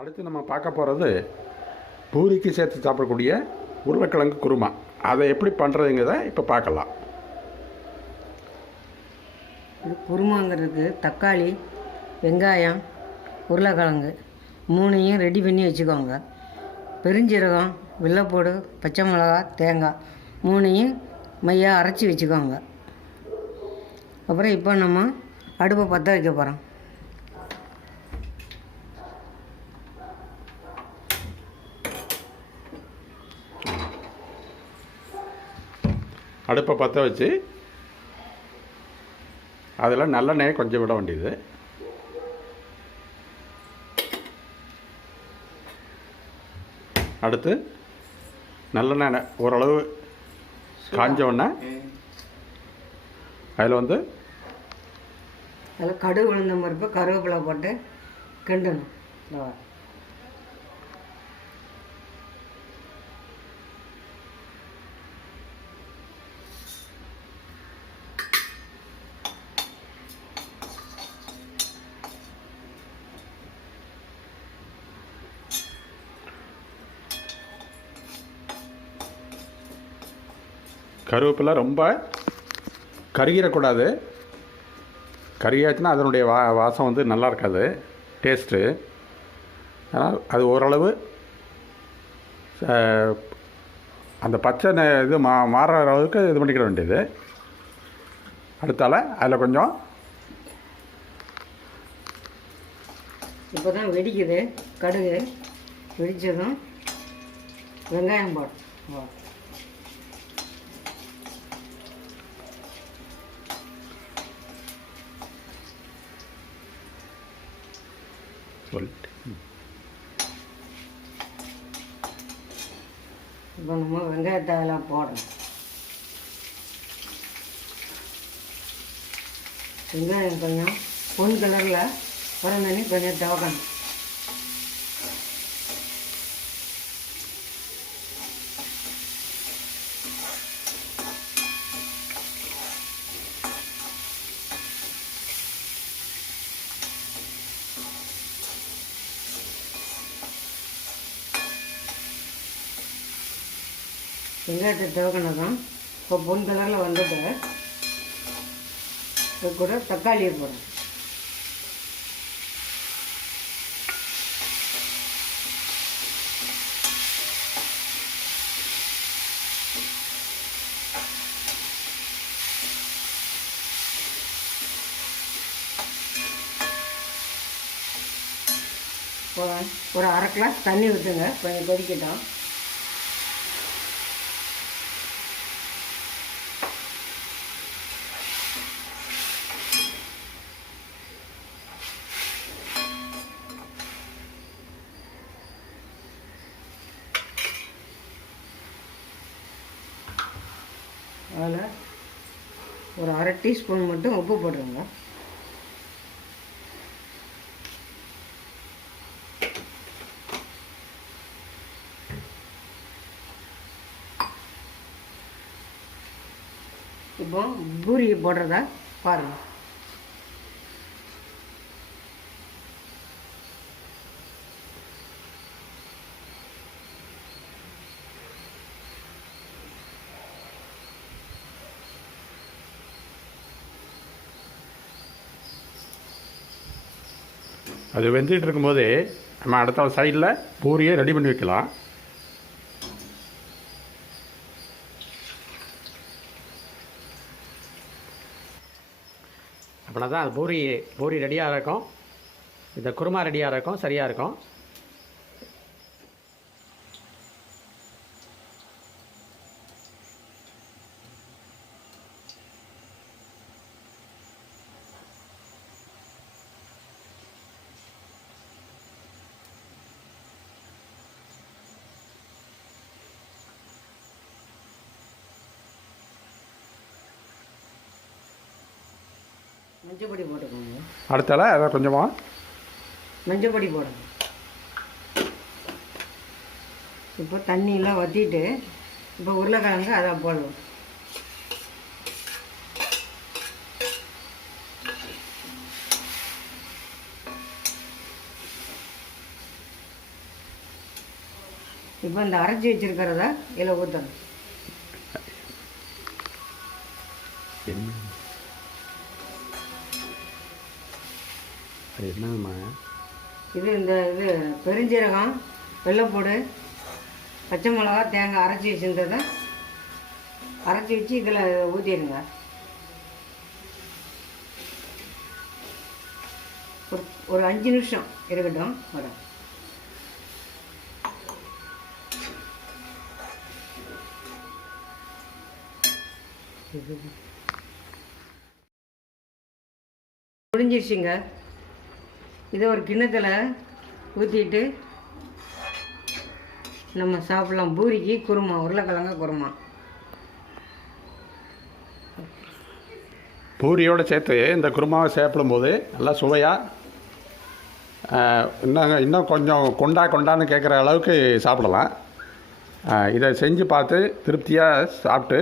அடுத்து நம்ம பார்க்க போகிறது பூரிக்கு சேர்த்து சாப்பிடக்கூடிய உருளைக்கிழங்கு குருமா. அதை எப்படி பண்ணுறதுங்கிறத இப்போ பார்க்கலாம். இது குருமாங்கிறதுக்கு தக்காளி, வெங்காயம், உருளைக்கிழங்கு மூணையும் ரெடி பண்ணி வச்சுக்கோங்க. பெருஞ்சீரகம், வெள்ளைப்பூடு, பச்சை மிளகா, தேங்காய் மூணையும் மையாக அரைச்சி வச்சுக்கோங்க. அப்புறம் இப்போ நம்ம அடுப்பை பற்ற வைக்க போகிறோம். அடுப்பை பற்ற வச்சு அதில் நல்லெண்ணெயை கொஞ்சம் விட வேண்டியது. அடுத்து நல்லெண்ணெய் ஓரளவு காஞ்ச உடனே அதில் அதில் கடுகு உளுந்த பருப்பு, கருவேப்பிலை போட்டு கிண்டணும். கருவேப்பிலை ரொம்ப கருகிடக்கூடாது. கருகியாச்சுன்னா அதனுடைய வாசம் நல்லா இருக்காது, டேஸ்ட்டு. ஆனால் அது ஓரளவு அந்த பச்சை இது மாறுற அளவுக்கு இது பண்ணிக்கிட வேண்டியது. அடுத்தால அதில் கொஞ்சம் இப்போ தான் வெடிக்குது கடுகு. வெடித்ததும் வெங்காயம் போடும். இப்போ நம்ம வெங்காயத்தை அதெல்லாம் போடணும். வெங்காயம் கொஞ்சம் பொன் கலரில் வரணுன்னு கொஞ்சம் துவக்கணும். வெங்காயத்தை துவக்கினதும் இப்போ பொன் கலரில் வந்துட்டு இது கூட தக்காளியை போடும். ஒரு அரை கிளாஸ் தண்ணி ஊற்றுங்க, கொஞ்சம் கொதிக்கட்டும். அதில் ஒரு அரை டீஸ்பூன் மட்டும் உப்பு போடுறோங்க. இப்போ பூரி போடுறதா பாருங்கள். அது வெந்துட்டு இருக்கும்போதே நம்ம அடுத்த சைடில் பூரியை ரெடி பண்ணி வைக்கலாம். அப்படின்னா தான் அது பூரி ரெடியாக இருக்கும், இந்த குருமா ரெடியாக இருக்கும், சரியாக இருக்கும். மஞ்சள் பொடி போட்டுக்கோங்க. அடுத்தால அதை கொஞ்சமாக மஞ்சள் பொடி போடுங்க. இப்போ தண்ணியெலாம் வற்றிட்டு இப்போ உருளைக்கிழங்கு அதை போடுவோம். இப்போ இந்த அரைச்சி வச்சிருக்கிறத இதில் ஊற்றணும். என்ன அது என்னம்மா? இது பெருஞ்சீரகம், வெள்ளைப்பூடு, பச்சை மிளகா, தேங்காய் அரைச்சி வச்சுருந்ததை அரைச்சி வச்சு இதில் ஊற்றிடுங்க. ஒரு 5 நிமிஷம் இருக்கட்டும். வரும் முடிஞ்சிருச்சுங்க. இதை ஒரு கிண்ணத்தில் ஊற்றிட்டு நம்ம சாப்பிட்லாம். பூரிக்கு குருமா, உருளைக்கிழங்கு குருமா. பூரியோடு சேர்த்து இந்த குருமாவை சாப்பிடும்போது நல்லா சுவையாக இன்னும் கொஞ்சம் கொண்டான்னு கேட்குற அளவுக்கு சாப்பிடலாம். இதை செஞ்சு பார்த்து திருப்தியாக சாப்பிட்டு